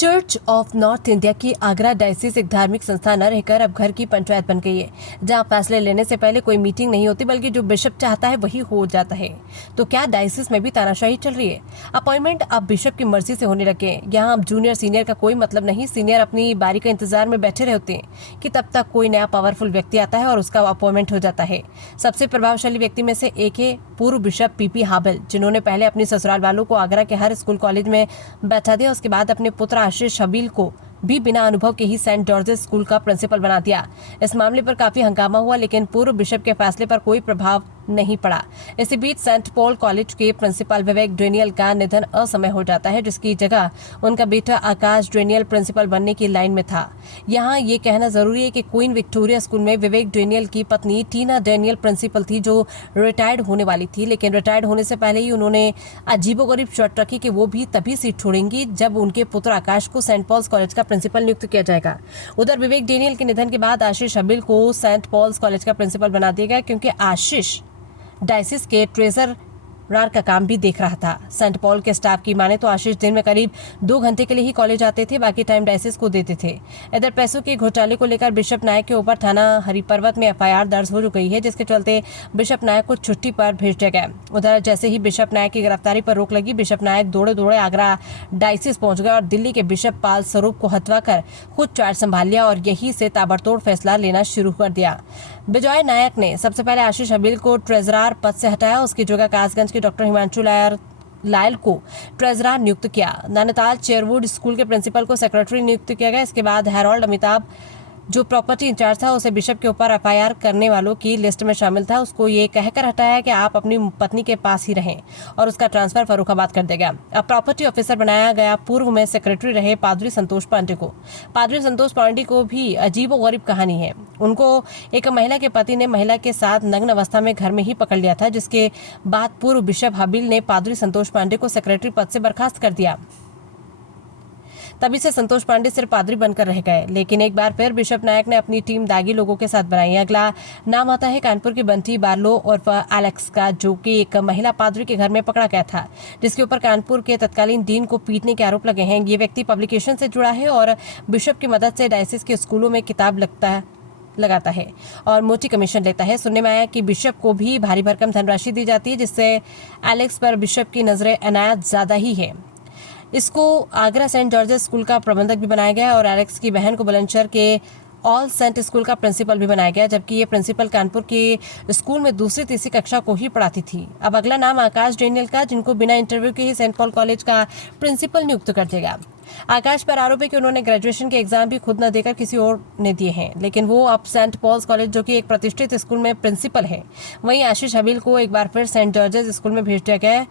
Church of north India की Agra diocese एक धार्मिक संस्था न रहकर अब घर की पंचायत बन गई है, जहां फैसले लेने से पहले कोई मीटिंग नहीं होती बल्कि जो बिशप चाहता है वही हो जाता है। तो क्या डायसिस में भी तानाशाही चल रही है? अपॉइंटमेंट अब बिशप की मर्जी से होने लगे हैं। यहाँ अब जूनियर सीनियर का कोई मतलब नहीं। सीनियर अपनी बारी का इंतजार में बैठे रहे होते हैं कि तब तक कोई नया पावरफुल व्यक्ति आता है और उसका अपॉइंटमेंट हो जाता है। सबसे प्रभावशाली व्यक्ति में से एक है पूर्व बिशप पीपी हाबल, जिन्होंने पहले अपनी ससुराल वालों को आगरा के हर स्कूल कॉलेज में बैठा दिया। उसके बाद अपने पुत्र आशीष हबील को भी बिना अनुभव के ही सेंट जॉर्जेस स्कूल का प्रिंसिपल बना दिया। इस मामले पर काफी हंगामा हुआ, लेकिन पूर्व बिशप के फैसले पर कोई प्रभाव नहीं पड़ा। इसी बीच सेंट पॉल कॉलेज के प्रिंसिपल विवेक डेनियल का निधन असमय हो जाता है, जिसकी जगह उनका बेटा आकाश डेनियल प्रिंसिपल बनने की लाइन में था। यहाँ ये कहना जरूरी है कि क्वीन विक्टोरिया स्कूल में विवेक डेनियल की पत्नी टीना डेनियल प्रिंसिपल थी, जो रिटायर्ड होने वाली थी। लेकिन रिटायर्ड होने से पहले ही उन्होंने अजीबोगरीब शर्त रखी कि वो भी तभी सीट छोड़ेंगी जब उनके पुत्र आकाश को सेंट पॉल्स कॉलेज का प्रिंसिपल नियुक्त किया जाएगा। उधर विवेक डेनियल के निधन के बाद आशीष हबिल को सेंट पॉल्स कॉलेज का प्रिंसिपल बना दिया गया, क्योंकि आशीष डायसिस के ट्रेजरर का काम भी देख रहा था। सेंट पॉल के स्टाफ की माने तो आशीष दिन में करीब 2 घंटे के लिए ही कॉलेज आते थे, बाकी टाइम डायसिस को देते थे। इधर पैसों के घोटाले को लेकर बिशप नायक के ऊपर थाना हरिपर्वत में एफआईआर दर्ज हो गई है, जिसके चलते बिशप नायक को छुट्टी पर भेज दिया गया। उधर जैसे ही बिशप नायक की गिरफ्तारी पर रोक लगी, बिशप नायक दौड़े दौड़े आगरा डायसिस पहुंच गए और दिल्ली के बिशप पाल स्वरूप को हटवा कर खुद चार्ज संभाल लिया और यही से ताबड़तोड़ फैसला लेना शुरू कर दिया। बिजॉय नायक ने सबसे पहले आशीष हबील को ट्रेजरर पद से हटाया। उसकी जगह कासगंज के डॉक्टर हिमांशु लायल को ट्रेजरर नियुक्त किया। नैनीताल चेयरवुड स्कूल के प्रिंसिपल को सेक्रेटरी नियुक्त किया गया। इसके बाद हैरोल्ड अमिताभ, जो प्रॉपर्टी इंचार्ज था, उसे बिशप के ऊपर एफआईआर करने वालों की लिस्ट में शामिल था। उसको ये कहकर हटाया कि आप अपनी पत्नी के पास ही रहें और उसका ट्रांसफर फर्रुखाबाद कर दिया गया। अब प्रॉपर्टी ऑफिसर बनाया गया पूर्व में सेक्रेटरी रहे पादरी संतोष पांडे को। पादरी संतोष पांडे को भी अजीबोगरीब कहानी है। उनको एक महिला के पति ने महिला के साथ नग्न अवस्था में घर में ही पकड़ लिया था, जिसके बाद पूर्व बिशप हबील ने पादरी संतोष पांडे को सेक्रेटरी पद से बर्खास्त कर दिया। तभी से संतोष पांडे सिर्फ पादरी बनकर रह गए। लेकिन एक बार फिर बिशप नायक ने अपनी टीम दागी लोगों के साथ बनाई। अगला नाम आता है कानपुर की बंटी बार्लो और एलेक्स का, जो कि एक महिला पादरी के घर में पकड़ा गया था, जिसके ऊपर कानपुर के तत्कालीन डीन को पीटने के आरोप लगे हैं। ये व्यक्ति पब्लिकेशन से जुड़ा है और बिशप की मदद से डायसिस के स्कूलों में किताब लगाता है और मोटी कमीशन लेता है। सुनने में आया कि बिशप को भी भारी भरकम धनराशि दी जाती है, जिससे एलेक्स पर बिशप की नजरें अनायत ज्यादा ही है। इसको आगरा सेंट जॉर्जेस स्कूल का प्रबंधक भी बनाया गया और एलेक्स की बहन को बुलंदशहर के ऑल सेंट स्कूल का प्रिंसिपल भी बनाया गया, जबकि ये प्रिंसिपल कानपुर के स्कूल में दूसरी तीसरी कक्षा को ही पढ़ाती थी। अब अगला नाम आकाश डेनियल का, जिनको बिना इंटरव्यू के ही सेंट पॉल कॉलेज का प्रिंसिपल नियुक्त कर दिया गया। आकाश पर आरोप है कि उन्होंने ग्रेजुएशन के एग्जाम भी खुद न देकर किसी और ने दिए हैं, लेकिन वो अब सेंट पॉल्स कॉलेज, जो कि एक प्रतिष्ठित स्कूल में प्रिंसिपल है। वहीं आशीष हबील को एक बार फिर सेंट जॉर्जेस स्कूल में भेज दिया गया।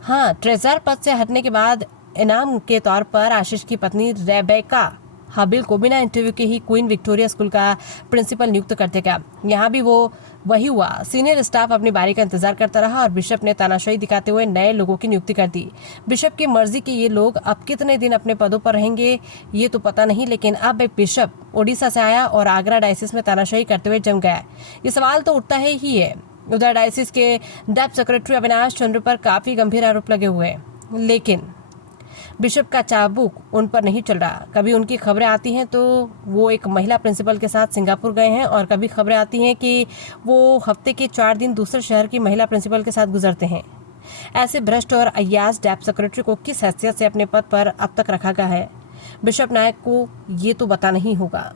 हाँ, ट्रेजरर पद से हटने के बाद इनाम के तौर पर आशीष की पत्नी रेबेका हबील को बिना इंटरव्यू के ही क्वीन विक्टोरिया स्कूल का प्रिंसिपल नियुक्त कर दिया गया। यहाँ भी वही हुआ। सीनियर स्टाफ अपनी बारी का इंतजार करता रहा और बिशप ने तानाशाही दिखाते हुए नए लोगों की नियुक्ति कर दी। बिशप की मर्जी के ये लोग अब कितने दिन अपने पदों पर रहेंगे ये तो पता नहीं, लेकिन अब एक बिशप उड़ीसा से आया और आगरा डायसिस में तानाशाही करते हुए जम गया। ये सवाल तो उठता ही है। उधर डायसिस के डेप्ट सेक्रेटरी अविनाश चंद्र पर काफी गंभीर आरोप लगे हुए हैं, लेकिन बिशप का चाबुक उन पर नहीं चल रहा। कभी उनकी खबरें आती हैं तो वो एक महिला प्रिंसिपल के साथ सिंगापुर गए हैं, और कभी खबरें आती हैं कि वो हफ्ते के 4 दिन दूसरे शहर की महिला प्रिंसिपल के साथ गुजरते हैं। ऐसे भ्रष्ट और अय्याज डेप्ट सेक्रेटरी को किस हैसियत से अपने पद पर अब तक रखा गया है, बिशप नायक को ये तो पता नहीं होगा।